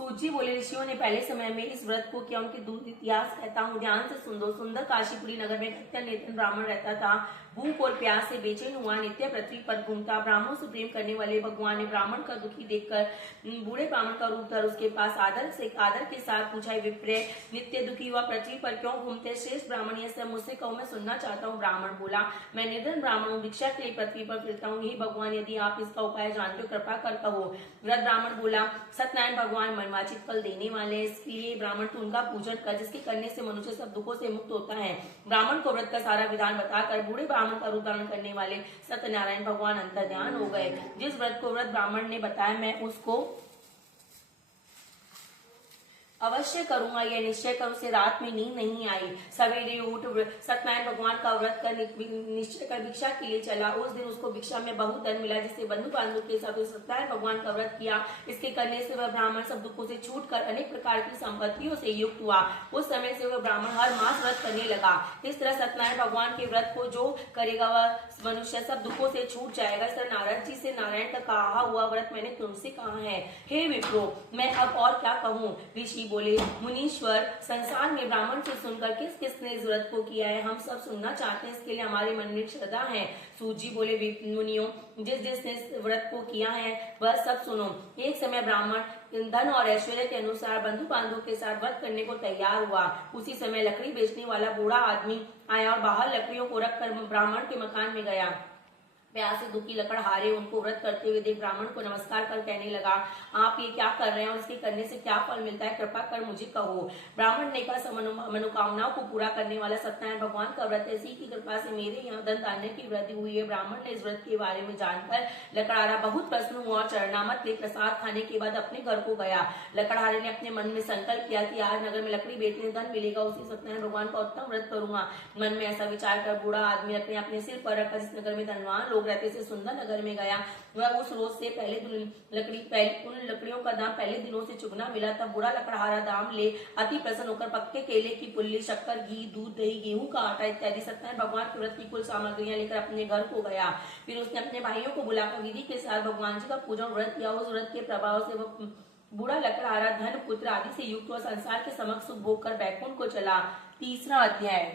सूत जी बोले, ऋषियों ने पहले समय में इस व्रत को किया। उनके दूर इतिहास कहता हूँ, ध्यान से सुन दो। सुंदर काशीपुरी नगर में कत्या निर्धन ब्राह्मण रहता था। भूख और प्यास से बेचैन हुआ नित्य पृथ्वी पर घूमता। ब्राह्मणों से प्रेम करने वाले भगवान ने ब्राह्मण का दुखी देखकर बूढ़े ब्राह्मण का रूप धर उसके पास आदर के साथ पूछा, विप्र, नित्य दुखी हुआ पृथ्वी पर क्यों घूमते? श्रेष्ठ ब्राह्मण, यह सब मुझसे कहो, मैं सुनना चाहता हूँ। ब्राह्मण बोला, मैं निर्धन ब्राह्मण हूँ, भिक्षा के लिए पृथ्वी पर फिरता हूँ। यही भगवान, यदि आप इसका उपाय जानते हो कृपा कर कहो। वृद्ध ब्राह्मण बोला, सत्यनारायण भगवान मनवांछित फल देने वाले हैं, इसलिए ब्राह्मण तू उनका पूजन कर, जिसके करने से मनुष्य सब दुखों से मुक्त होता है। ब्राह्मण को व्रत का सारा विधान बताकर बूढ़े ब्राह्मण का रूप धारण करने वाले सत्यनारायण भगवान अंतर्ध्यान हो गए। जिस व्रत को वृद्ध ब्राह्मण ने बताया, मैं उसको अवश्य करूंगा, यह निश्चय कर उसे रात में नींद नहीं आई। सवेरे उठ सत्यनारायण भगवान का व्रत कर निश्चय कर भिक्षा के लिए चला। उस दिन उसको भिक्षा में बहुत धन मिला, जिससे बंधु बांधव के साथ सत्यनारायण भगवान का व्रत किया। इसके करने से वह ब्राह्मण सब दुखों से छूटकर अनेक प्रकार की संपत्तियों से युक्त हुआ। उस समय से वह ब्राह्मण हर मास व्रत करने लगा। इस तरह सत्यनारायण भगवान के व्रत को जो करेगा वह मनुष्य सब दुखों से छूट जाएगा। इस तरह नारद जी से नारायण का कहा हुआ व्रत मैंने तुमसे कहा है। हे विप्रो, मैं अब और क्या कहूँ? ऋषि बोले, मुनीश्वर, संसार में ब्राह्मण से सुनकर किस किसने इस व्रत को किया है, हम सब सुनना चाहते हैं, इसके लिए हमारे मन में श्रद्धा है। सूत जी बोले, मुनियों, जिस जिसने इस व्रत को किया है वह सब सुनो। एक समय ब्राह्मण धन और ऐश्वर्य के अनुसार बंधु बांधवों के साथ व्रत करने को तैयार हुआ। उसी समय लकड़ी बेचने वाला बूढ़ा आदमी आया और बाहर लकड़ियों को रखकर ब्राह्मण के मकान में गया। प्यास से दुखी लकड़हारे उनको व्रत करते हुए देख ब्राह्मण को नमस्कार कर कहने लगा, आप ये क्या कर रहे हैं और इसके करने से क्या फल मिलता है, कृपा कर मुझे कहो। ब्राह्मण ने कहा, मनोकामनाओं को पूरा करने वाला सत्यनारायण भगवान का व्रत है, इसी की कृपा से मेरे यहाँ धन धान्य की वृद्धि हुई है। ब्राह्मण ने इस व्रत के बारे में जानकर लकड़हारा बहुत प्रसन्न हुआ और चरणामत ले प्रसाद खाने के बाद अपने घर को गया। लकड़हारे ने अपने मन में संकल्प किया कि आज नगर में लकड़ी बेचने धन मिलेगा, उसी सत्यनारायण भगवान का उत्तम व्रत करूंगा। मन में ऐसा विचार कर बूढ़ा आदमी अपने सिर पर रखकर इस नगर में धनवान लोग रहते से सुंदर नगर में गया। वह उस रोज से उन लकड़ियों का दाम पहले दिनों से चुगना मिला। तब बूढ़ा लकड़हारा दाम ले अति प्रसन्न होकर पक्के केले की पुल्ली, शक्कर, घी, दूध, दही, गेहूं का आटा इत्यादि सत्यनारायण भगवान के व्रत की कुल सामग्रियां लेकर अपने घर को गया। फिर उसने अपने भाइयों को बुलाकर विधि के साथ भगवान जी का पूजन व्रत किया। उस व्रत के प्रभाव से वह बूढ़ा लकड़हारा धन, पुत्र आदि से युक्त हुआ, संसार के समक्ष सुख भोग कर बैकुंठ को चला। तीसरा अध्याय।